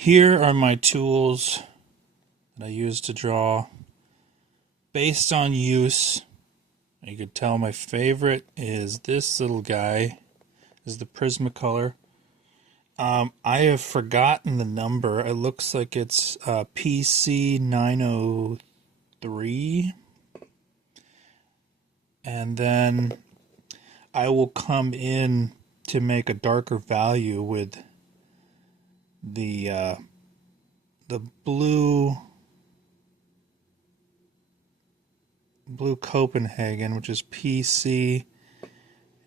Here are my tools that I use to draw based on use. You could tell my favorite is this little guy. This is the Prismacolor. I have forgotten the number. It looks like it's PC 903. And then I will come in to make a darker value with the blue Copenhagen, which is PC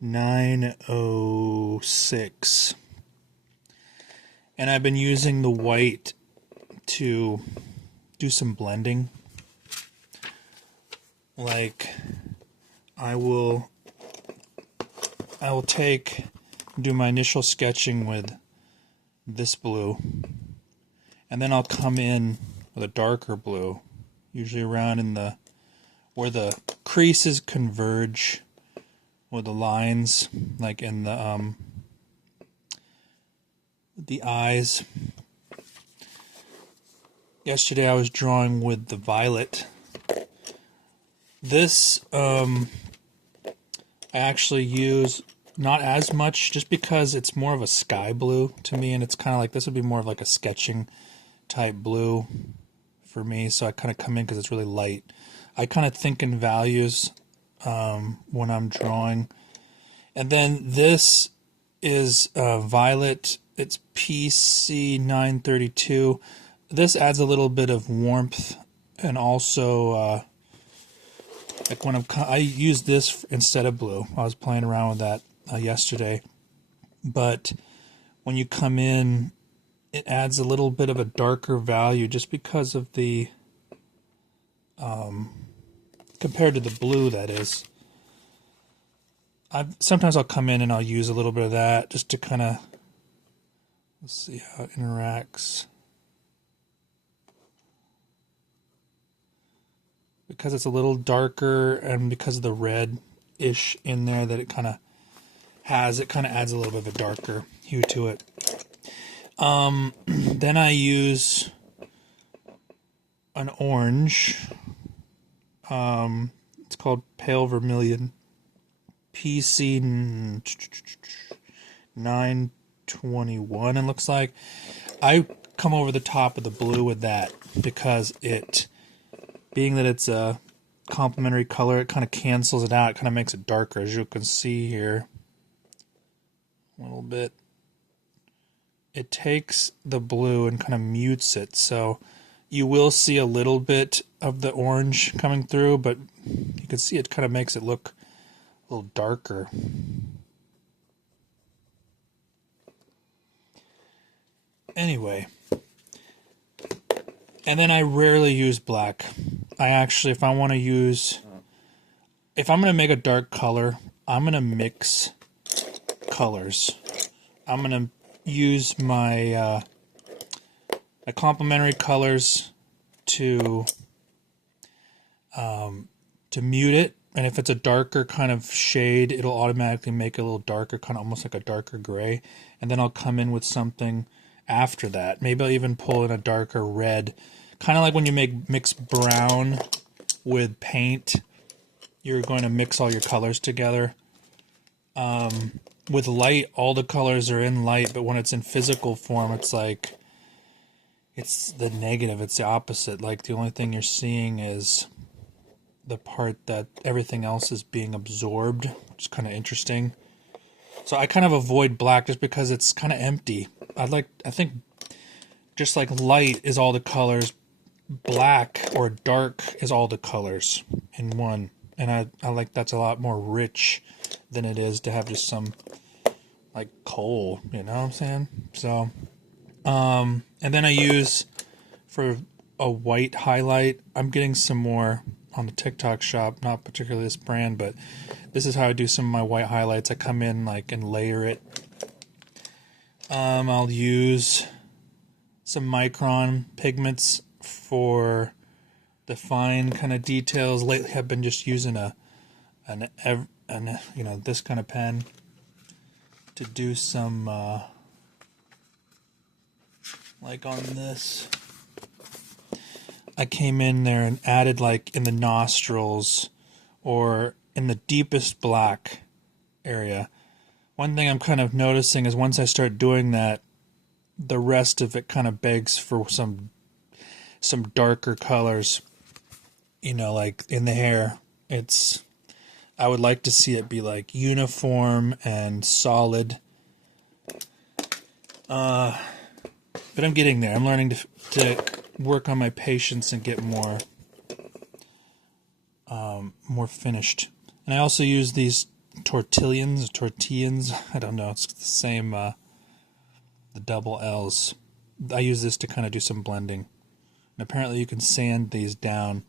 906. And I've been using the white to do some blending. Like I will do my initial sketching with this blue, and then I'll come in with a darker blue, usually around in the where the creases converge with the lines, like in the eyes. Yesterday I was drawing with the violet. This I actually use not as much, just because it's more of a sky blue to me, and it's kind of like, this would be more of like a sketching type blue for me, so I kind of come in because it's really light. I kind of think in values when I'm drawing. And then this is violet. It's PC 932. This adds a little bit of warmth, and also like when I use this instead of blue. I was playing around with that yesterday, but when you come in, it adds a little bit of a darker value, just because of the compared to the blue, that is. Sometimes I'll come in and I'll use a little bit of that just to kind of, let's see how it interacts. Because it's a little darker, and because of the red-ish in there that it kind of has, it kind of adds a little bit of a darker hue to it. Then I use an orange. It's called Pale Vermilion. PC 921, it looks like. I come over the top of the blue with that because it, being that it's a complementary color, it kind of cancels it out. It kind of makes it darker, as you can see here a little bit. It takes the blue and kind of mutes it, so you will see a little bit of the orange coming through, but you can see it kind of makes it look a little darker. Anyway, and then I rarely use black. I actually, if I'm going to make a dark color, I'm going to mix colors. I'm going to use my complementary colors to mute it, and if it's a darker kind of shade, it'll automatically make it a little darker, kind of almost like a darker gray, and then I'll come in with something after that. Maybe I'll even pull in a darker red, kind of like when you mix brown with paint. You're going to mix all your colors together. With light, all the colors are in light, but when it's in physical form, it's like, it's the negative, it's the opposite. Like, the only thing you're seeing is the part that everything else is being absorbed, which is kind of interesting. So I kind of avoid black just because it's kind of empty. I think just like light is all the colors, black or dark is all the colors in one. And I like, that's a lot more rich than it is to have just some like coal, you know what I'm saying? So and then I use, for a white highlight, I'm getting some more on the TikTok shop, not particularly this brand, but this is how I do some of my white highlights. I come in like and layer it. I'll use some micron pigments for the fine kind of details. Lately I've been just using this kind of pen to do some Like on this, I came in there and added like in the nostrils or in the deepest black area. One thing I'm kind of noticing is once I start doing that, the rest of it kind of begs for some darker colors. You know, like in the hair, I would like to see it be like uniform and solid. But I'm getting there. I'm learning to work on my patience and get more finished. And I also use these tortillas. I don't know. It's the same. The double L's. I use this to kind of do some blending. And apparently you can sand these down.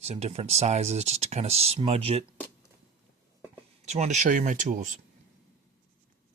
Some different sizes just to kind of smudge it. Just wanted to show you my tools.